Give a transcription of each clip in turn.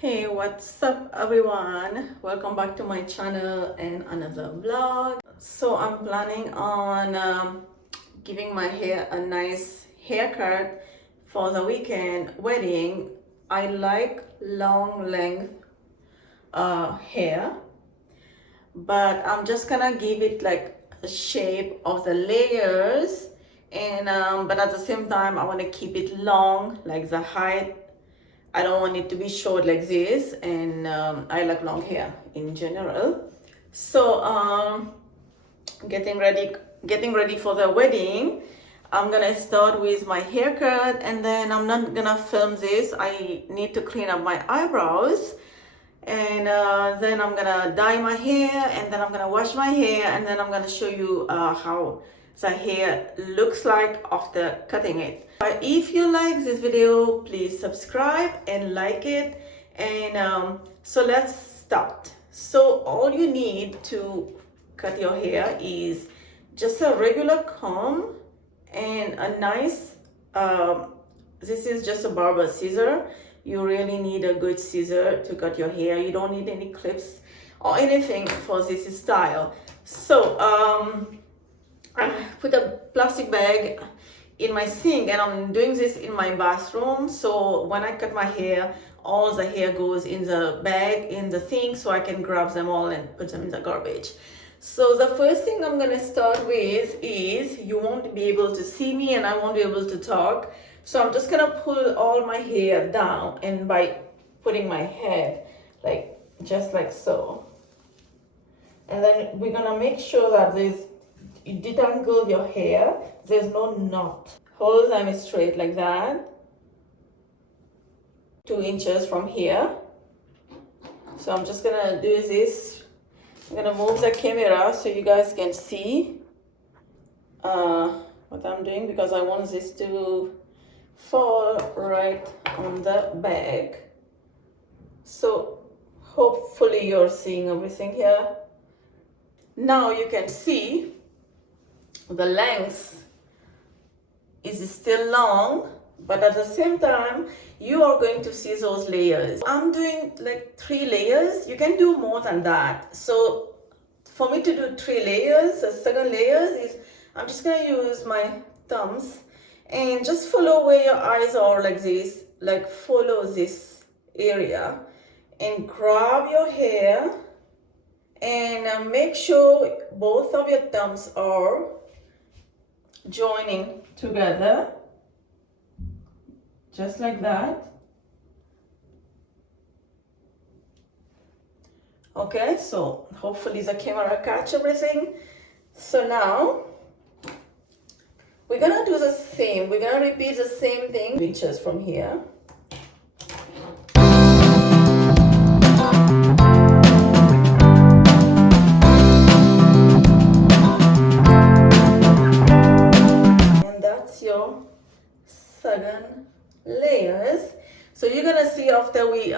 Hey, what's up everyone? Welcome back to my channel and another vlog. So I'm planning on giving my hair a nice haircut for the weekend wedding. I like long length hair, but I'm just gonna give it like a shape of the layers, and but at the same time I want to keep it long, like the height. I don't want it to be short like this, and I like long hair in general. So getting ready for the wedding. I'm gonna start with my haircut, and then I'm not gonna film this. I need to clean up my eyebrows, and then I'm gonna dye my hair, and then I'm gonna wash my hair, and then I'm gonna show you how the hair looks like after cutting it. If you like this video, please subscribe and like it. And so let's start. So all you need to cut your hair is just a regular comb and a nice this is just a barber scissor. You really need a good scissor to cut your hair. You don't need any clips or anything for this style. So I put a plastic bag in my sink, and I'm doing this in my bathroom. So when I cut my hair, all the hair goes in the bag in the sink, so I can grab them all and put them in the garbage. So the first thing I'm going to start with is, you won't be able to see me and I won't be able to talk. So I'm just going to pull all my hair down, and by putting my head like just like so. And then we're going to make sure that you detangle your hair. There's no knot. Hold them straight like that. 2 inches from here. So I'm just going to do this. I'm gonna move the camera so you guys can see what I'm doing, because I want this to fall right on the bag. So hopefully you're seeing everything here. Now you can see the length is still long, but at the same time you are going to see those layers. I'm doing like 3 layers. You can do more than that. So for me to do 3 layers, the second layers is, I'm just going to use my thumbs and just follow where your eyes are like this, like follow this area and grab your hair, and make sure both of your thumbs are joining together, just like that. Okay, so hopefully the camera catch everything. So now we're gonna do the same. We're gonna repeat the same thing, inches from here. And that's your second layers. So you're gonna see after we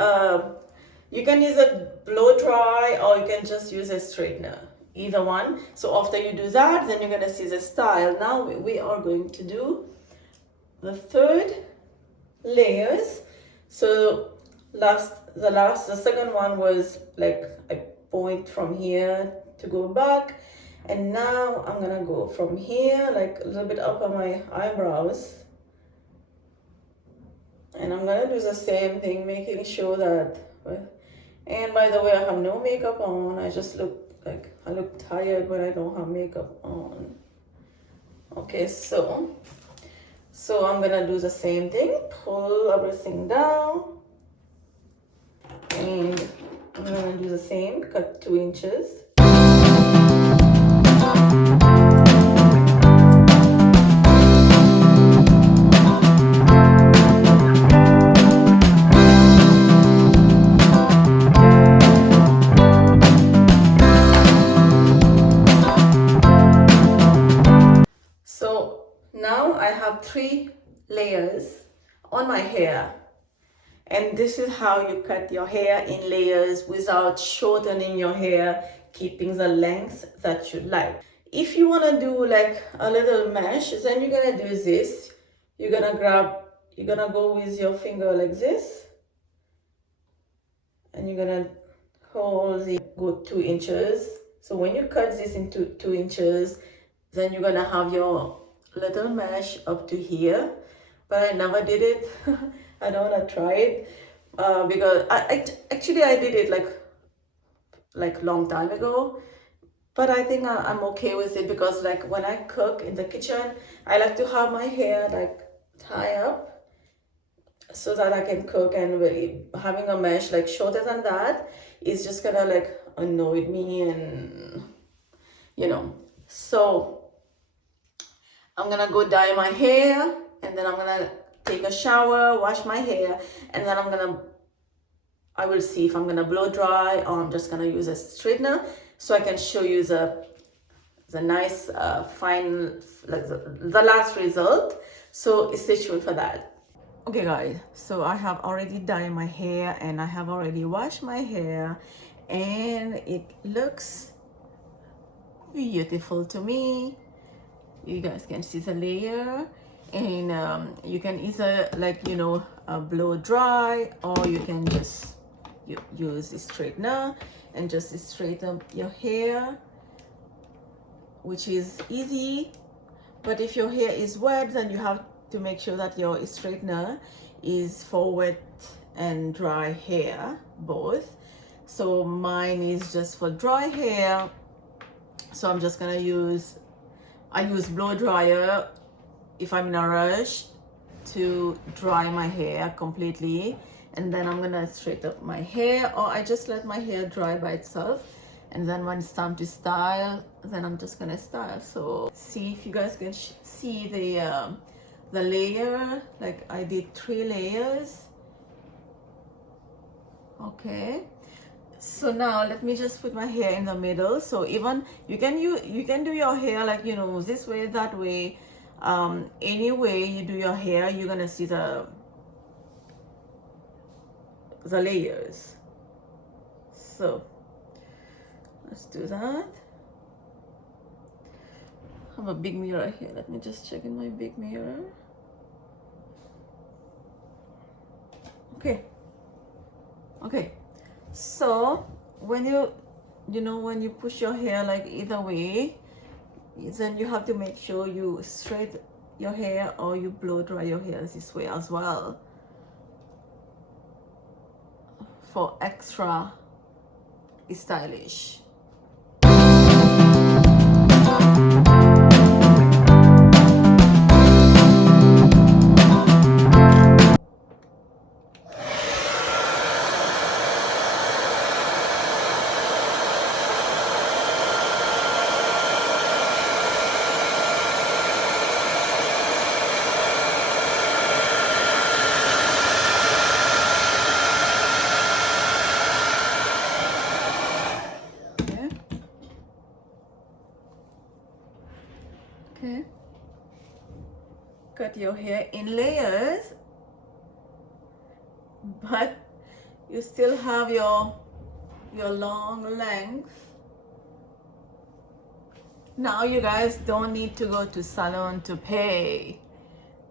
you can use a blow dry, or you can just use a straightener, either one. So after you do that, then you're gonna see the style. Now we are going to do the third layers. So the second one was like I point from here to go back, and now I'm gonna go from here like a little bit up on my eyebrows, and I'm gonna do the same thing, making sure that, and by the way, I have no makeup on. I just look like I look tired when I don't have makeup on. Okay, so I'm gonna do the same thing, pull everything down, and I'm gonna do the same, cut 2 inches. Now I have 3 layers on my hair, and this is how you cut your hair in layers without shortening your hair, keeping the length that you like. If you want to do like a little mesh, then you're gonna do this. You're gonna go with your finger like this, and you're gonna hold the go 2 inches. So when you cut this into 2 inches, then you're gonna have your little mesh up to here. But I never did it. I don't wanna try it because actually I did it like long time ago. But I think I'm okay with it because like when I cook in the kitchen, I like to have my hair like tie up so that I can cook, and having a mesh like shorter than that is just gonna like annoy me, and you know. So I'm gonna go dye my hair, and then I'm gonna take a shower, wash my hair, and then I will see if I'm gonna blow dry or I'm just gonna use a straightener so I can show you the nice fine like the last result. So stay tuned for that. Okay guys, so I have already dyed my hair and I have already washed my hair, and it looks beautiful to me. You guys can see the layer, and you can either like blow dry, or you can just use the straightener and just straighten up your hair, which is easy. But if your hair is wet, then you have to make sure that your straightener is for wet and dry hair both. So mine is just for dry hair, so I'm just gonna use blow dryer if I'm in a rush to dry my hair completely, and then I'm gonna straighten up my hair, or I just let my hair dry by itself, and then when it's time to style, then I'm just gonna style. So see if you guys can see the layer. Like I did 3 layers. Okay, so now let me just put my hair in the middle. So even you can do your hair like this way, that way. Any way you do your hair, you're gonna see the layers. So let's do that. I have a big mirror here. Let me just check in my big mirror. Okay, so when when you push your hair like either way, then you have to make sure you straighten your hair or you blow dry your hair this way as well, for extra stylish. Okay, cut your hair in layers, but you still have your long length. Now you guys don't need to go to salon to pay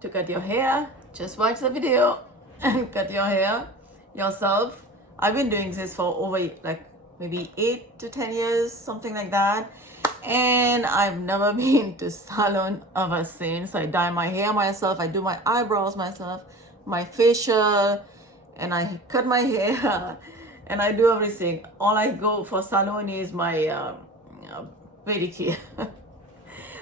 to cut your hair. Just watch the video and cut your hair yourself. I've been doing this for over like maybe 8 to 10 years, something like that, and I've never been to salon ever since. I dye my hair myself, I do my eyebrows myself, my facial, and I cut my hair and I do everything. All I go for salon is my pedicure.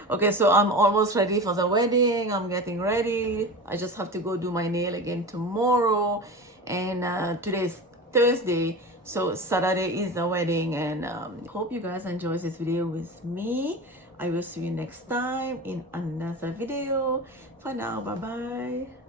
Okay, so I'm almost ready for the wedding. I'm getting ready. I just have to go do my nail again tomorrow, and today's Thursday, so Saturday is the wedding. And hope you guys enjoy this video with me. I will see you next time in another video. For now, bye bye.